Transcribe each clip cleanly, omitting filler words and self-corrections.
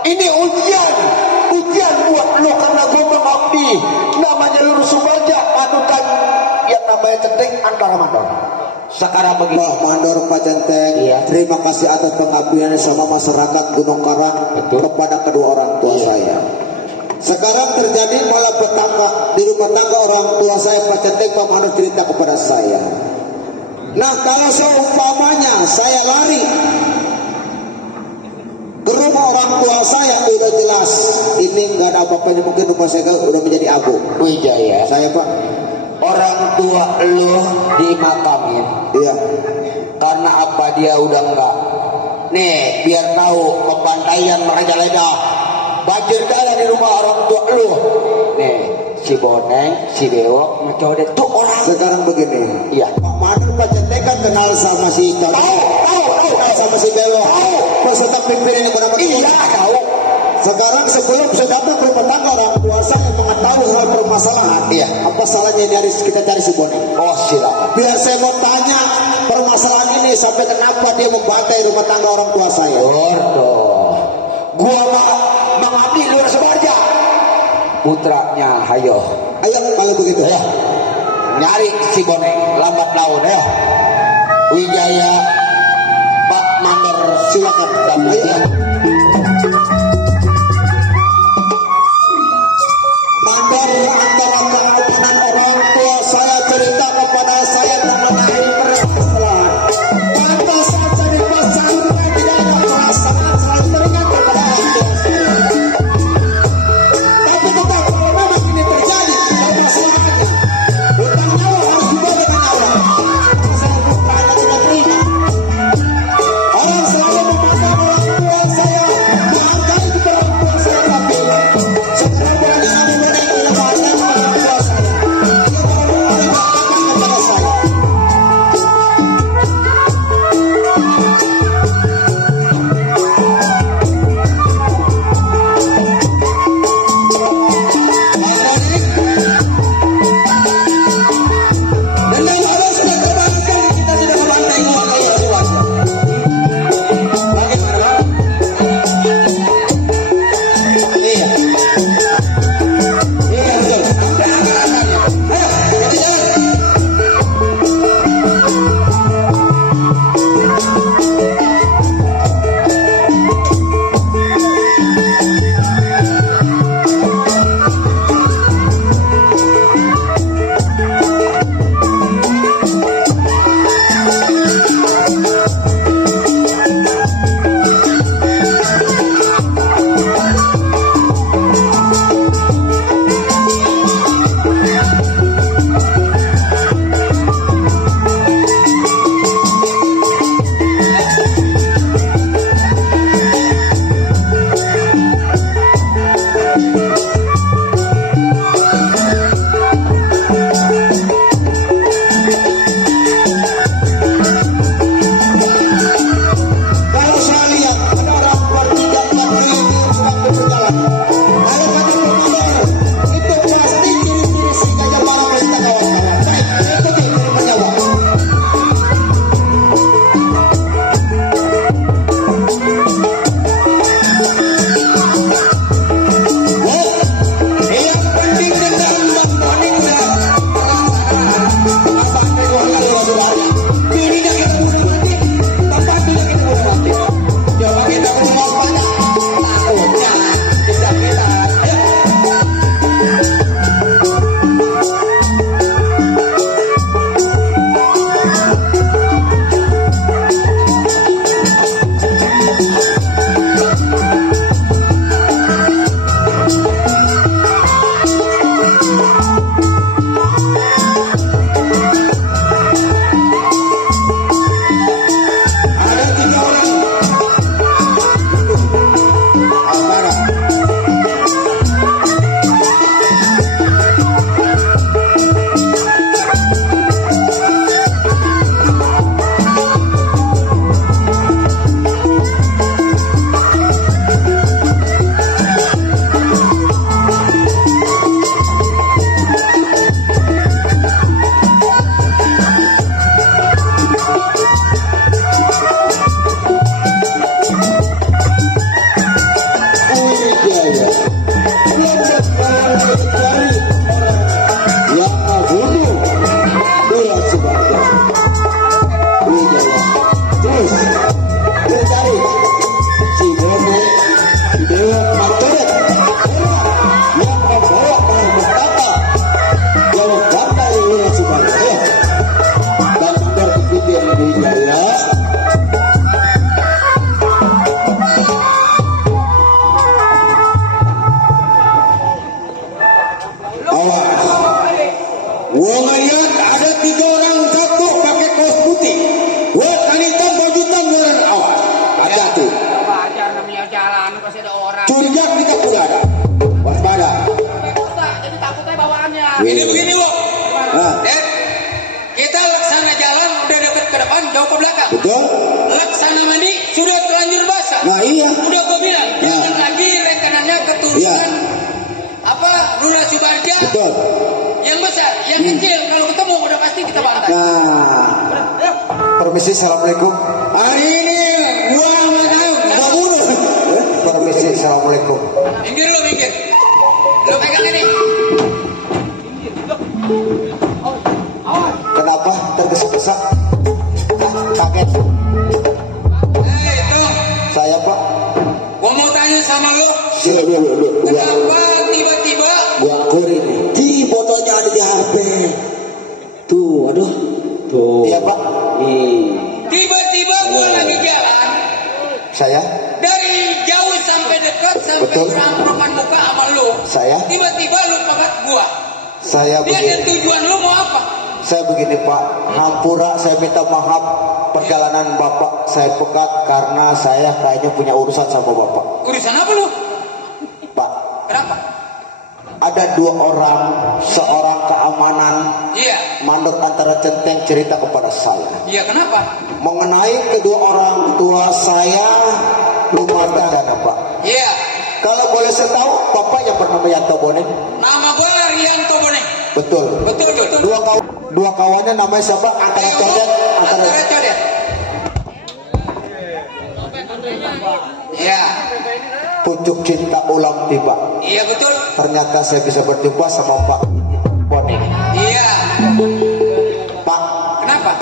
Ini ujian buat lo karena gue mengabdi. Namanya Lurus Subarja, panutan yang namanya Centeng antara mandor. Sekarang begini, Pak Mandor Pak Centeng, iya. Terima kasih atas pengabdiannya sama masyarakat Gunung Karang. Betul. Kepada kedua orang tua saya. Sekarang terjadi malah petangga di rumah tangga orang tua saya Pak Centeng. Pak Mandor cerita kepada saya. Nah, kalau seumpamanya saya lari ke rumah orang tua saya, udah jelas ini nggak ada apa-apanya, mungkin rumah saya udah menjadi abu. Wijaya, Saya Pak, orang tua lo dimakamin. iya. Karena apa dia udah enggak? Nih, biar tahu pembantaian merajalela. Banjir darah di rumah orang tua lo. Nih, si Boneng, si Bewok, Mecodet tuh orang. Sekarang begini. Iya. Pak Mandor Pak Centeng kan kenal sama si Cowok. Tahu. Kenal sama si Bewok. Tahu. Peserta pimpinan yang bernama Iya, tahu. Sekarang sebelum sudah berumah tangga orang tua saya mengetahui hal permasalahan. Iya. Apa salahnya kita cari si Boneng? Oh, silakan. Biar saya mau tanya permasalahan ini sampai kenapa dia membantai rumah tangga orang tua saya. Gua mengabdi Lurus Subarja. Putranya, hayo. Ayo kalau begitu. Ya. Nyari si Boneng, lambat laun ya. Wijaya, Pak Mandor, silakan. Ayo. Mandor antara keamanan orang tua saya cerita kepada saya mengenai permasalahan. Pantas saya cerita sampai tidak ada perasaan saya teringat kepada dia. Tapi tetap kalau memang ini terjadi permasalahannya, hutang nyawa harus dibawa dengan nyawa. Saya bukan tidak terima. Orang selalu memandang orang tua saya masih ada orang. Curiga kita pula ada. Waspada. Jadi takutnya bawaannya. Ini begini, Bu. Nah, Kita laksana jalan udah dekat ke depan, jauh ke belakang. betul. Laksana mandi sudah terlanjur basah. Nah iya. Udah gue bilang, jangan lagi rencananya keturunan apa Lurah Subardja. Betul. Yang besar, yang kecil kalau ketemu udah pasti kita bantai. Nah, permisi, assalamualaikum. Hari ini gua nggak bunuh. Permisi, assalamualaikum. Minggir lo, minggir. Lo pegang ini. Kenapa tergesa-gesa? Kaget. Itu, Saya Pak. gua mau tanya sama lo. Sini dulu. Kenapa tiba-tiba Gua akur ini. Di fotonya ada di HP. Tuh, aduh. Tuh. Iya Pak. tiba-tiba gua lagi jalan Saya. dari jauh sampai dekat sampai Betul. berangkuran muka sama lo. Saya. Tiba-tiba lo pegat gua. Saya Dia dan begini. tujuan lo mau apa? Saya begini Pak. Hampura saya minta maaf. Perjalanan Bapak saya pekat karena saya kayaknya punya urusan sama Bapak. Urusan apa lo? Pak. Kenapa? Ada dua orang, seorang keamanan Iya. mandor antara centeng cerita kepada saya Iya, kenapa? mengenai kedua orang tua saya rumah tangga Pak. Iya. Kalau boleh saya tahu, Bapak yang bernama Yanto Boning? Nama gua Rianto Boning. Betul. Betul. Dua kawannya namanya siapa? Antara codet, Antara codet. Iya. pucuk cinta ulang tiba. Iya, betul. Ternyata saya bisa berjumpa sama Pak Boning. Iya. Pak, Kenapa?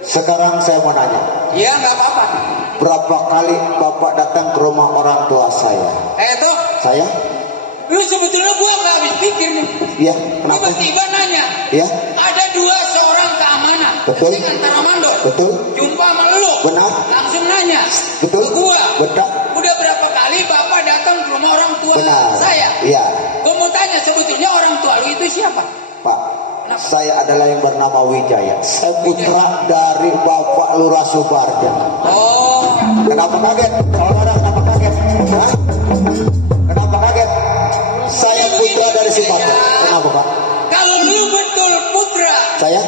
sekarang saya mau nanya, Iya, nggak apa-apa. berapa kali Bapak datang ke rumah orang tua saya? Tuh, Saya? lu sebetulnya gua nggak habis pikir nih. Iya, kenapa? Tiba-tiba nanya, Iya, ada seorang keamanan. Betul. Kencing antara mandor. betul, Jumpa sama lu. benar, Langsung nanya. betul, Ke gua. benar, Udah berapa kali Bapak datang ke rumah orang tua benar. saya? Iya, Gua mau tanya sebetulnya orang tua lu itu siapa? Pak. Saya adalah yang bernama Wijaya. Saya putra dari Bapak Lurah Subardja. Oh, Kenapa kaget? Saudara, kenapa kaget? Hah? Kenapa kaget? Saya putra dari si Bapak. Kenapa Pak? kalau lu betul putra Saya?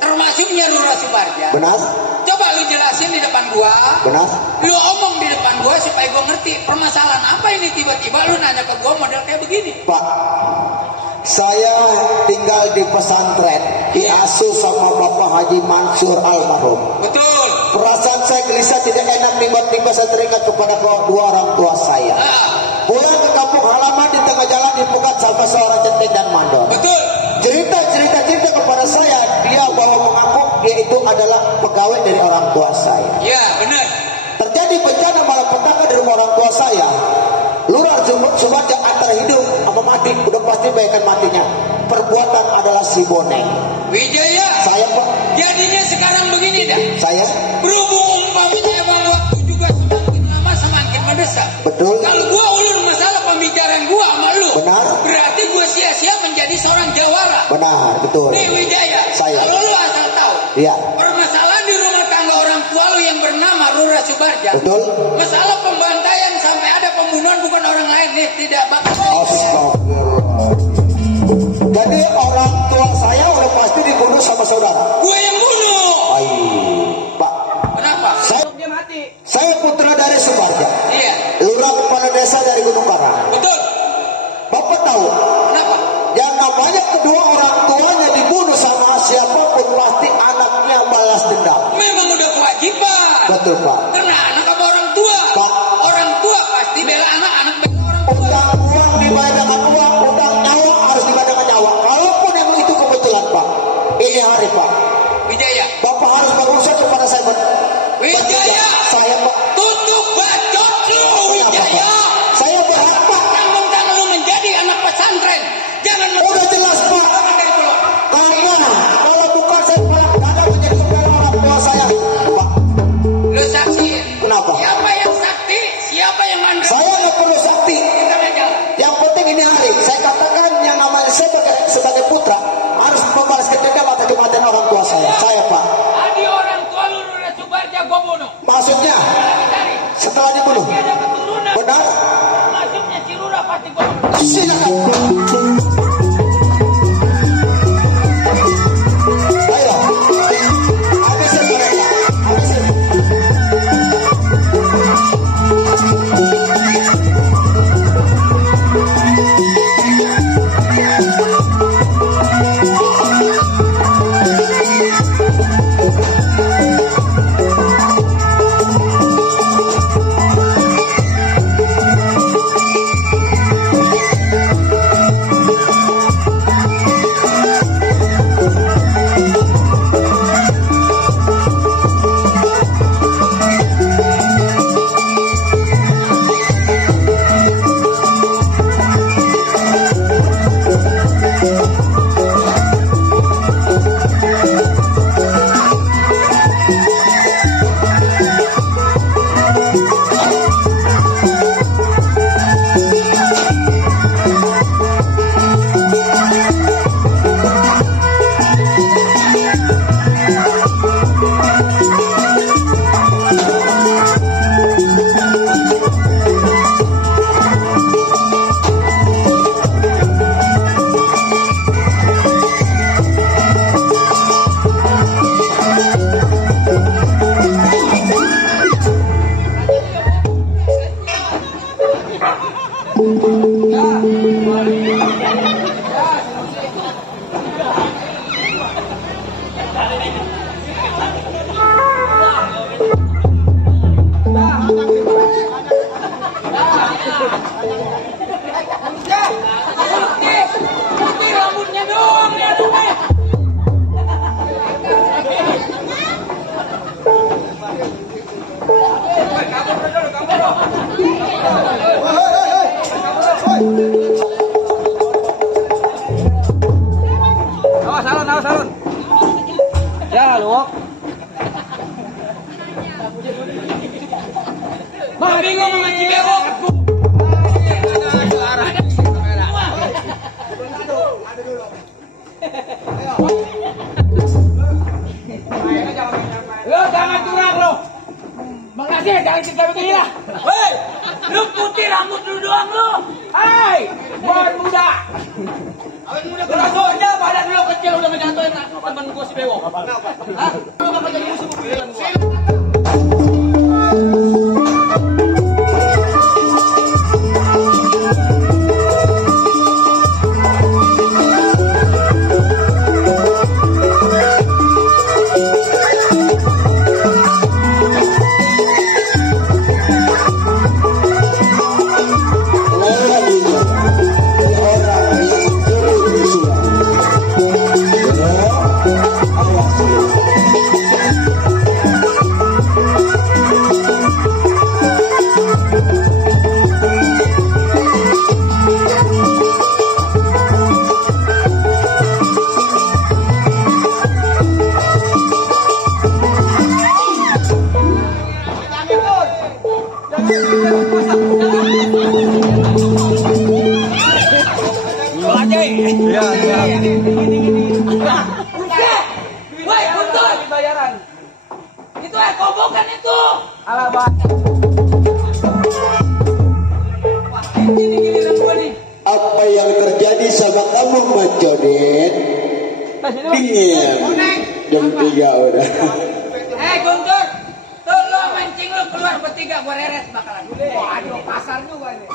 termasuknya Lurah Subardja, Benar? coba lu jelasin di depan gua. Benar? Lu omong di depan gua supaya gua ngerti permasalahan apa ini tiba-tiba lu nanya ke gua model kayak begini. Pak, saya tinggal di pesantren, diasuh sama Bapak Haji Mansur almarhum. Betul. Perasaan saya gelisah, tidak enak, tiba-tiba saya teringat kepada kedua orang tua saya. Pulang ke kampung halaman di tengah jalan dipegat sama seorang centeng dan mandor. Betul. Cerita kepada saya, dia bahwa mengaku dia itu adalah pegawai dari orang tua saya. Ya, benar. Terjadi bencana malapetaka di rumah orang tua saya. Lurah Subardja antara hidup sama mati, udah pasti bayangkan matinya. Perbuatan adalah si Boneng. Wijaya, Saya Pak, jadinya sekarang begini dah. saya Berhubung umpamanya emang waktu juga semakin lama semakin mendesak. betul, Kalau gua ulur masalah pembicaraan gua sama lu, Benar. berarti gua sia-sia menjadi seorang jawara. benar, betul. Nih Wijaya, Saya. kalau lu asal tahu, Iya, permasalahan di rumah tangga orang tua lu yang bernama Lurah Subardja, betul. masalah pembantaian sampai ada pembunuhan bukan orang lain nih, tidak bakal. Astagfirullah. Jadi orang tua saya udah pasti dibunuh sama saudara. Gua yang bunuh. Ay, Pak, Kenapa? saya putra dari Subardja, Iya, lurah kepala desa dari Gunung Karang. betul. Bapak tahu, Kenapa? yang namanya kedua orang tuanya dibunuh sama siapapun pasti anaknya balas dendam. Memang udah kewajiban. Betul Pak. Karena anak sama orang tua. Pak. Orang tua pasti bela anak, anak bela orang tua. Utang uang dibayar dengan uang, utang nyawa harus dibayar dengan nyawa. Kalaupun yang itu kebetulan Pak, ini hari Pak, Wijaya, Bapak harus berusaha kepada saya. Wijaya, Saya Pak, tutup bacot lu, kenapa, Wijaya. Pak? Saya berhak Pak. Mentang-mentang lu menjadi anak pesantren, jangan Udah jelas Pak. dari pulau. Karena kalau bukan saya Pak, ada menjadi kepala orang tua saya Pak. Lu saksiin. Kenapa? Siapa yang sakti, siapa yang mandiri. Saya nggak perlu sakti. Kita aja. Yang penting ini hari. Saya Apa yang terjadi sama kamu, Mas Jodet? Dingin. Jam 3 udah. Guntur, tuh lo mancing lo keluar bertiga gua reres bakalan. Waduh, pasar juga nih.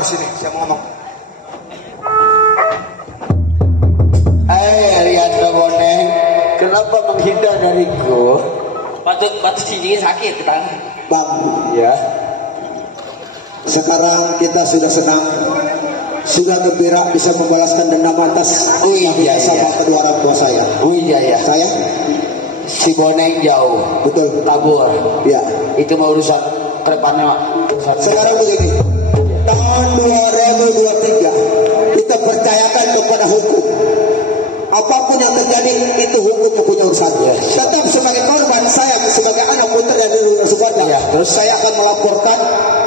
Honor sini, saya mau ngomong. Lihat Bang Boneng, kenapa menghindar dariku? Batu cincin sakit ke tangan. Bang, Ya, sekarang kita sudah senang, sudah gembira bisa membalaskan dendam atas Oh iya, sama iya. kedua orang tua saya. oh iya ya. Saya, Si Boneng jauh, betul. tabur. Ya. Itu mau urusan ke depannya. Sekarang begini, tahun 2023 kita percayakan kepada hukum. Apapun yang terjadi itu hukum yang punya urusan. Ya, Tetap sebagai korban saya sebagai anak putra dari Lurah Subarga, Ya, terus? saya akan melaporkan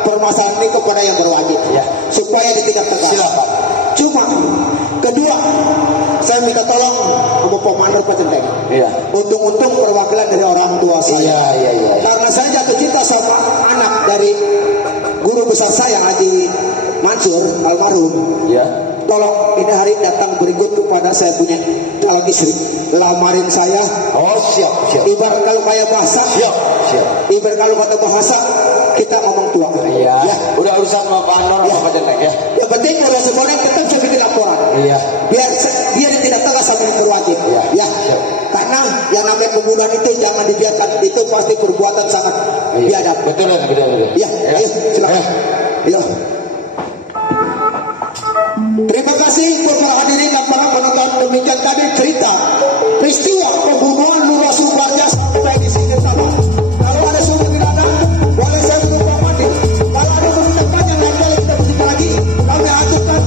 permasalahan ini kepada yang berwajib, Ya. supaya ditindak tegas. Silakan. Cuma kedua, saya minta tolong sama Pemanor Pak Centeng. Iya. Untung-untung perwakilan dari orang tua saya. Iya. Karena saya jatuh cinta sama anak dari guru besar saya Haji Mansur almarhum. Ya. Tolong ini hari datang berikut kepada saya punya calon istri, lamarin saya. Oh siap. Ibarat kalau kayak bahasa, Siap. ibarat kalau kata bahasa kita ngomong tua. Iya. Ya. Udah urusan sama Pak Anwar Ya. apa Centeng ya? Yang penting kalau sebenarnya tetap saya bikin laporan. Iya. Biar tidak tegas sama yang berwajib. Ya. Ya. Siap. Karena yang namanya pembunuhan itu jangan dibiarkan, itu pasti perbuatan sangat Iya. biadab. Betul. Ya, ayo silakan. Ya. Terima kasih kepada hadirin dan para penonton, demikian tadi cerita peristiwa pembunuhan Lurah Subarga sampai di sini sama. Kalau ada sumber tidak ada, boleh saya berubah mandi. Kalau ada berita panjang dan boleh kita berita lagi, kami aturkan.